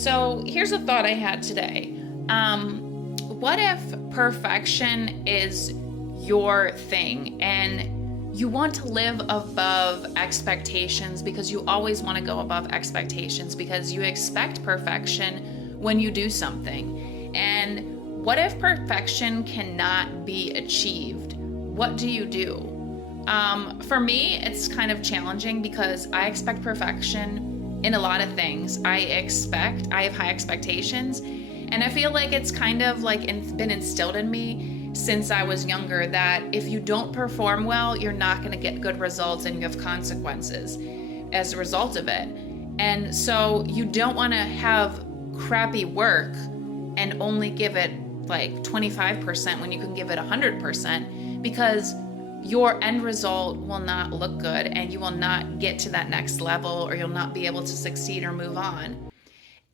So here's a thought I had today. What if perfection is your thing and you want to live above expectations because you always want to go above expectations because you expect perfection when you do something? And what if perfection cannot be achieved? What do you do? For me, it's kind of challenging because I expect perfection in a lot of things. I have high expectations, and I feel like it's kind of like been instilled in me since I was younger that if you don't perform well, you're not going to get good results and you have consequences as a result of it. And so you don't want to have crappy work and only give it like 25% when you can give it 100% because your end result will not look good and you will not get to that next level or you'll not be able to succeed or move on.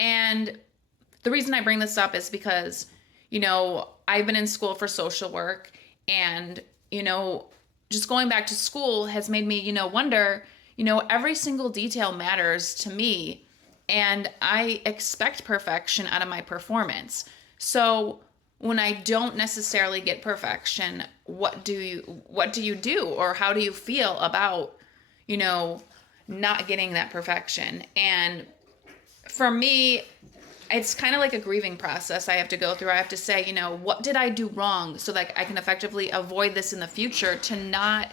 And the reason I bring this up is because, I've been in school for social work and, just going back to school has made me, wonder, every single detail matters to me and I expect perfection out of my performance. So when I don't necessarily get perfection, what do you do or how do you feel about, not getting that perfection? And for me, it's kind of like a grieving process I have to go through. I have to say, what did I do wrong so that I can effectively avoid this in the future to not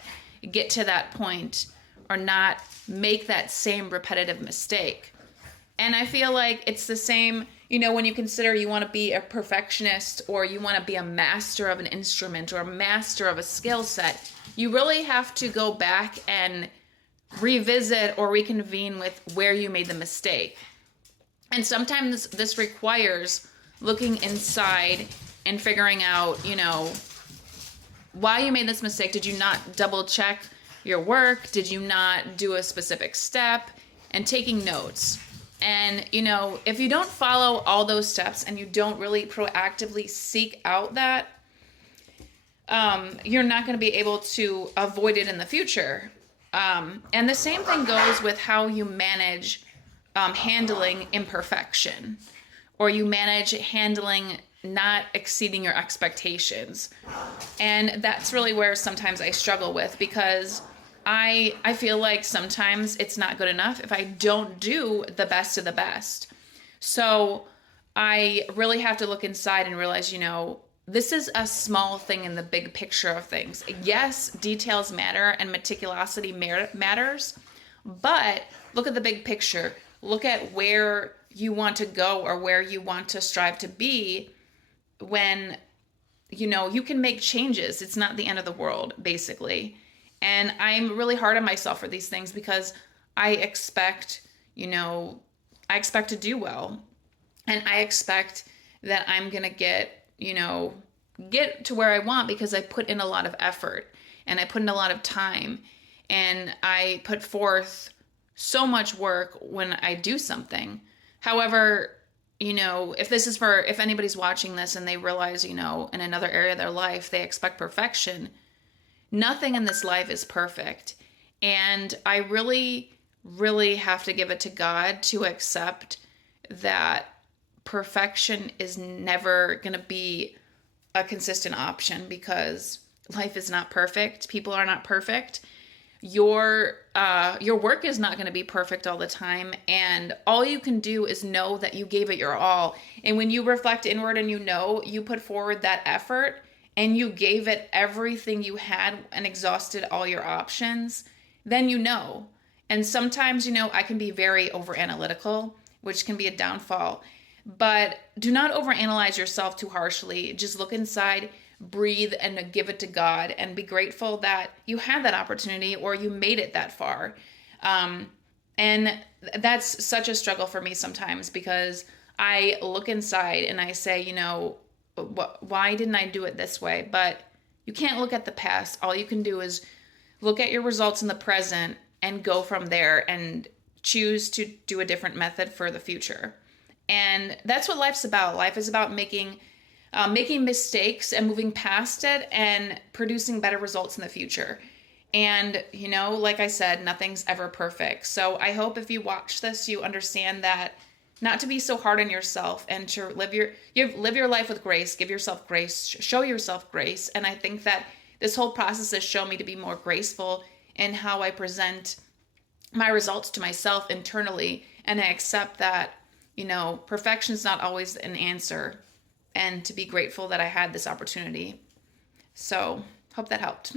get to that point or not make that same repetitive mistake. And I feel like it's the same, when you consider you want to be a perfectionist or you want to be a master of an instrument or a master of a skill set, you really have to go back and revisit or reconvene with where you made the mistake. And sometimes this requires looking inside and figuring out, why you made this mistake. Did you not double check your work? Did you not do a specific step? And taking notes. And, if you don't follow all those steps and you don't really proactively seek out that, you're not going to be able to avoid it in the future. And the same thing goes with how you manage handling imperfection, or you manage handling not exceeding your expectations. And that's really where sometimes I struggle with because I feel like sometimes it's not good enough if I don't do the best of the best. So I really have to look inside and realize, this is a small thing in the big picture of things. Yes, details matter and meticulosity matters, but look at the big picture. Look at where you want to go or where you want to strive to be when, you can make changes. It's not the end of the world, basically. And I'm really hard on myself for these things because I expect to do well. And I expect that I'm going to get to where I want because I put in a lot of effort and I put in a lot of time and I put forth so much work when I do something. However, if anybody's watching this and they realize, in another area of their life, they expect perfection, nothing in this life is perfect. And I really, really have to give it to God to accept that perfection is never going to be a consistent option because life is not perfect. People are not perfect. Your work is not going to be perfect all the time. And all you can do is know that you gave it your all. And when you reflect inward and you put forward that effort, and you gave it everything you had and exhausted all your options, then And sometimes, I can be very over-analytical, which can be a downfall. But do not overanalyze yourself too harshly. Just look inside, breathe, and give it to God, and be grateful that you had that opportunity or you made it that far. And that's such a struggle for me sometimes because I look inside and I say, why didn't I do it this way? But you can't look at the past. All you can do is look at your results in the present and go from there and choose to do a different method for the future. And that's what life's about. Life is about making mistakes and moving past it and producing better results in the future. And, like I said, nothing's ever perfect. So I hope if you watch this, you understand that not to be so hard on yourself, and to live your life with grace, give yourself grace, show yourself grace. And I think that this whole process has shown me to be more graceful in how I present my results to myself internally. And I accept that, perfection is not always an answer, and to be grateful that I had this opportunity. So, hope that helped.